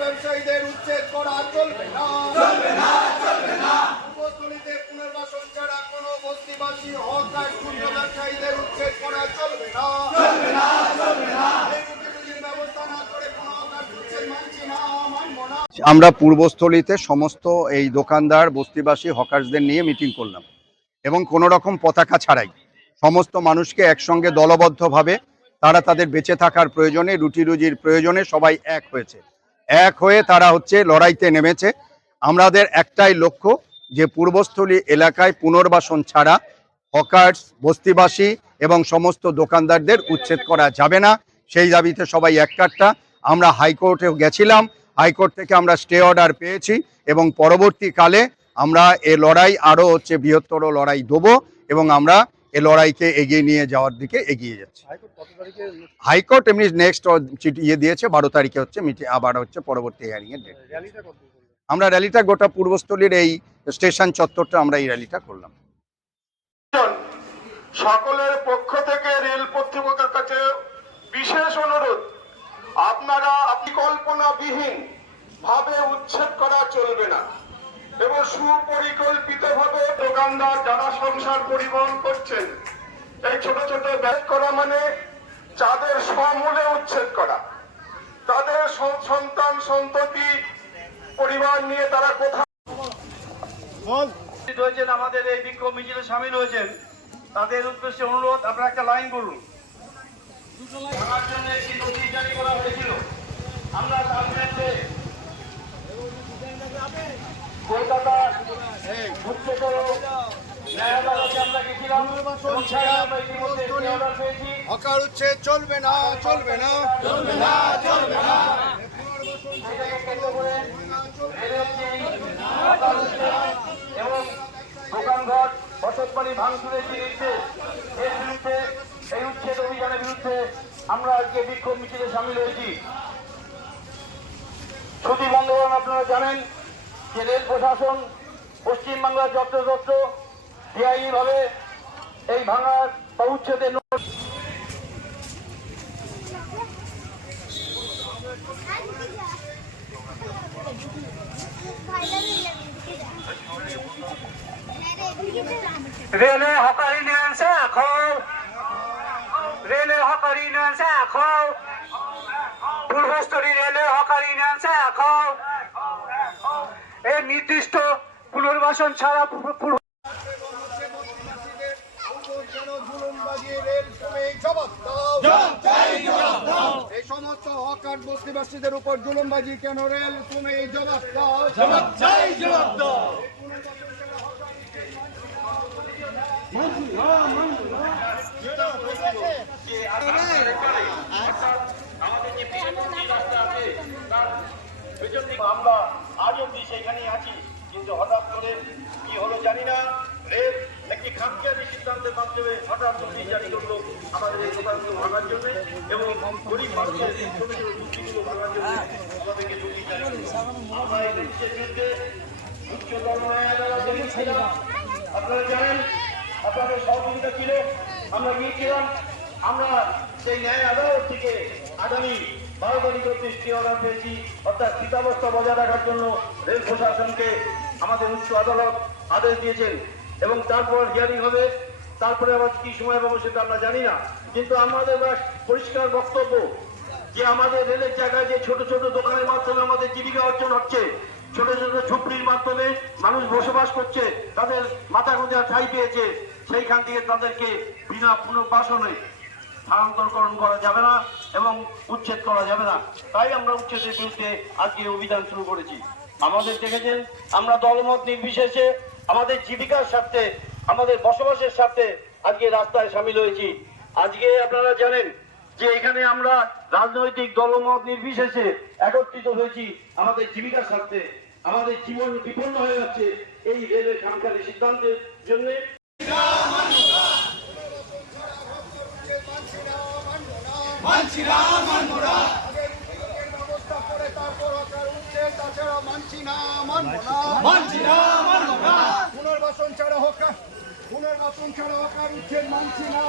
ব্যবসায়ীদের উচ্ছেদ করা চলবে না, উপস্থলিতে পুনর্বাসন ছাড়া কোনো বস্তিবাসী হক আর ক্ষুদ্র ব্যবসায়ীদের উচ্ছেদ করা চলবে না। ব্যবস্থা না করে কোনো হক আর উচ্ছেদ মানছি না, মানব না। আমরা পূর্বস্থলীতে সমস্ত এই দোকানদার বস্তিবাসী হকার্সদের নিয়ে মিটিং করলাম এবং কোনো রকম পতাকা ছাড়াই সমস্ত মানুষকে একসঙ্গে দলবদ্ধভাবে তারা তাদের বেঁচে থাকার প্রয়োজনে, রুটি রুজির প্রয়োজনে সবাই এক হয়েছে। এক হয়ে তারা লড়াইতে নেমেছে। আমাদের একটাই লক্ষ্য যে পূর্বস্থলী এলাকায় পুনর্বাসন ছাড়া হকার্স, বস্তিবাসী এবং সমস্ত দোকানদারদের উচ্ছেদ করা যাবে না। সেই দাবিতে সবাই এককাট্টা। আমরা হাইকোর্টেও গেছিলাম, হাইকোর্ট থেকে আমরা স্টে অর্ডার পেয়েছি এবং পরবর্তীকালে আমরা এ লড়াই আরও বৃহত্তর লড়াই দেবো এবং আমরা এ লড়াইকে এগিয়ে নিয়ে যাওয়ার দিকে এগিয়ে যাচ্ছে। হাইকোর্ট এমনি নেক্সট দিয়েছে 12 তারিখে আবার পরবর্তী হিয়ারিং এর ডেট। আমরা র্যালিটা গোটা পূর্বস্থলীর এই স্টেশন চত্বরটা আমরা এই র্যালিটা করলাম। সকলের পক্ষ থেকে রেল কর্তৃপক্ষের কাছে বিশেষ অনুরোধ, আপনারা পরিকল্পনাবিহীন ভাবে উচ্ছেদ করা চলবে না এবং সুপরিকল্পিত ভাবে দোকানদার যারা সংসার পরিবহন করছেন এই ছোট ছোট ব্যাগ করা মানে যাদের সমূলে উচ্ছেদ করা, তাদের সন্তান সন্ততি পরিবার নিয়ে তারা কোথাও হয়েছেন, আমাদের এই বিক্ষোভ মিছিলে সামিল হয়েছেন, তাদের উদ্দেশ্যে অনুরোধ, আপনারা একটা লাইন করুন। থাকার জন্য একটি নোটিশ জারি করা হয়েছিল। আমরা তার বিরুদ্ধে কলকাতা উচ্চতর ন্যায়ালয়ে আমরা গেছিলাম। হকার উচ্ছেদ চলবে না, চলবে না, চলবে না, চলবে না। এবং দোকানঘর বসতবাড়ি ভাঙচুরের নির্দেশ, এর বিরুদ্ধে এই উচ্ছেদ অভিযানের বিরুদ্ধে আমরা আজকে বিক্ষোভ মিছিলে সামিল হয়েছি। সুধী বন্ধুগণ, আপনারা জানেন যে রেল প্রশাসন পশ্চিমবাংলার যত্রতত্র বেআইনি ভাবে এই ভাঙার বা উচ্ছেদের রেলে হকারি নেন রেলে হকারি নেন পূর্বস্থলী রেলে হকারি নেন এই নির্দিষ্ট পুনর্বাসন ছাড়া এই সমস্ত হকার বস্তিবাসীদের উপর জুলুমবাজি কেন? রেল তুমি জবাব দাও, জবাব দাও। আমরা আজ অব্দি সেখানেই আছি, কিন্তু হঠাৎ করে কি হলো জানি না, রেল একটি খামখেয়ালি সিদ্ধান্তের মাধ্যমে হঠাৎ নোটিশ জারি করলো আমাদের এই দোকানগুলো ভাঙার জন্য এবং গরিব মানুষের ছোট ছোট দুঃখীগুলো ভাঙার জন্য আমাদেরকে নোটিশ জারি করলো। আমরা এই নোটিশের বিরুদ্ধে উচ্চতর ন্যায়ালয়ে গিয়েছিলাম। আপনারা জানেন, আপনাদের সহযোগিতা ছিল, আমরা গিয়েছিলাম। আমরা সেই ন্যায় আদালত থেকে আগামী 12 তারিখ অবধি স্টে অর্ডার পেয়েছি, অর্থাৎ স্থিতাবস্থা বজায় রাখার জন্য রেল প্রশাসনকে আমাদের উচ্চ আদালত আদেশ দিয়েছেন এবং তারপর হিয়ারিং হবে। তারপরে আবার কি সময় পাবো সেটা আমরা জানি না, কিন্তু আমাদের পরিষ্কার বক্তব্য যে আমাদের রেলের জায়গায় যে ছোট ছোট দোকানের মাধ্যমে আমাদের জীবিকা অর্জন হচ্ছে, ছোট ছোট ঝুপড়ির মাধ্যমে মানুষ বসবাস করছে, তাদের মাথা গোঁজার ঠাঁই পেয়েছে, সেইখান থেকে তাদেরকে বিনা পুনর্বাসনে স্থানান্তরকরণ করা যাবে না এবং উচ্ছেদ করা যাবে না। তাই আমরা উচ্ছেদের বিরুদ্ধে আজকে অভিযান শুরু করেছি। আমাদের দেখেছেন, আমরা দলমত নির্বিশেষে আমাদের জীবিকার স্বার্থে, আমাদের বসবাসের স্বার্থে আজকে রাস্তায় সামিল হয়েছি। আজকে আপনারা জানেন যে এখানে আমরা রাজনৈতিক দলমত নির্বিশেষে একত্রিত হয়েছি আমাদের জীবিকার স্বার্থে। আমাদের জীবন বিপন্ন হয়ে যাচ্ছে এই রেলের খামখেয়ালি সিদ্ধান্তের জন্য। পুনর্বাসন ছাড়া হকার উচ্ছেদ মানছি না,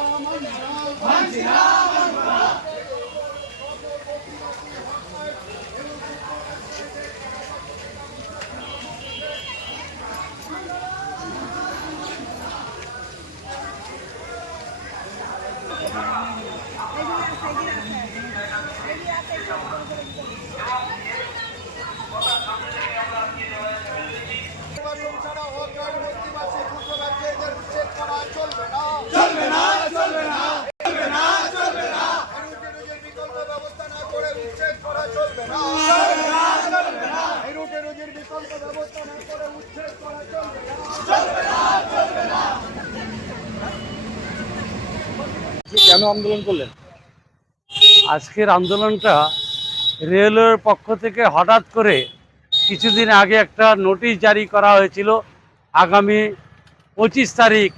ছাড়া হকার বস্তিবাসী খুচরো ব্যবসায়ীদের উচ্ছেদ করা চলবে না, চলবে না, চলবে না, চলবে না, চলবে না। রুজির বিকল্প ব্যবস্থা না করে উচ্ছেদ করা চলবে না, চলবে না, চলবে না। রুজির বিকল্প ব্যবস্থা না করে উচ্ছেদ করা চলবে না, চলবে না, চলবে না। কেন আন্দোলন করলেন? আজকের আন্দোলনটা রেলওয়ের পক্ষ থেকে হঠাৎ করে কিছুদিন আগে একটা নোটিশ জারি করা হয়েছিল, আগামী 25 তারিখ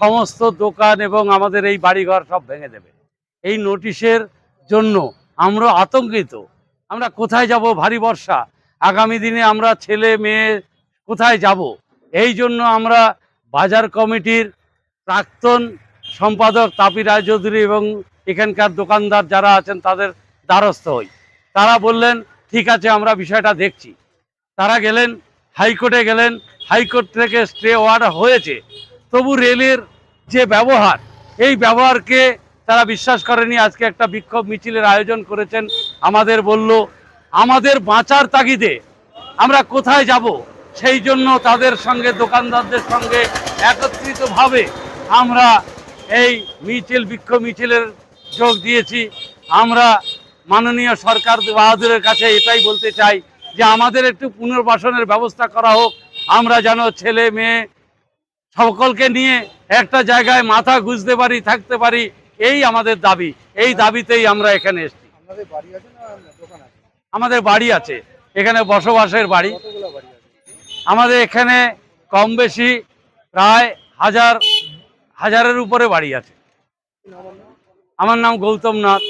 সমস্ত দোকান এবং আমাদের এই বাড়িঘর সব ভেঙে দেবে। এই নোটিশের জন্য আমরা আতঙ্কিত। আমরা কোথায় যাব? ভারী বর্ষা, আগামী দিনে আমরা ছেলে মেয়ে কোথায় যাব? এই জন্য আমরা বাজার কমিটির প্রাক্তন সম্পাদক তাপি রায়চৌধুরী এবং এখানকার দোকানদার যারা আছেন তাদের দ্বারস্থ হই। তারা বললেন ঠিক আছে, আমরা বিষয়টা দেখছি। তারা গেলেন হাইকোর্টে, গেলেন হাইকোর্ট থেকে স্টে অর্ডার হয়েছে, তবু রেলের যে ব্যবহার, এই ব্যবহারকে তারা বিশ্বাস করেনি। আজকে একটা বিক্ষোভ মিছিলের আয়োজন করেছেন। আমাদের বলল আমাদের বাঁচার তাগিদে আমরা কোথায় যাব, সেই জন্য তাদের সঙ্গে দোকানদারদের সঙ্গে একত্রিতভাবে আমরা এই বিক্ষোভ মিছিলের যোগ দিয়েছি। আমরা মাননীয় সরকার বাহাদুরের কাছে এটাই বলতে চাই যে আমাদের একটু পুনর্বাসনের ব্যবস্থা করা হোক, আমরা যেন ছেলে মেয়ে সকলকে নিয়ে একটা জায়গায় মাথা গুঁজতে পারি, থাকতে পারি, এই আমাদের দাবি। এই দাবিতেই আমরা এখানে এসেছি। আমাদের বাড়ি আছে এখানে, বসবাসের বাড়ি। আমাদের এখানে কম বেশি প্রায় হাজারের উপরে বাড়ি আছে। আমার নাম গৌতম নাথ।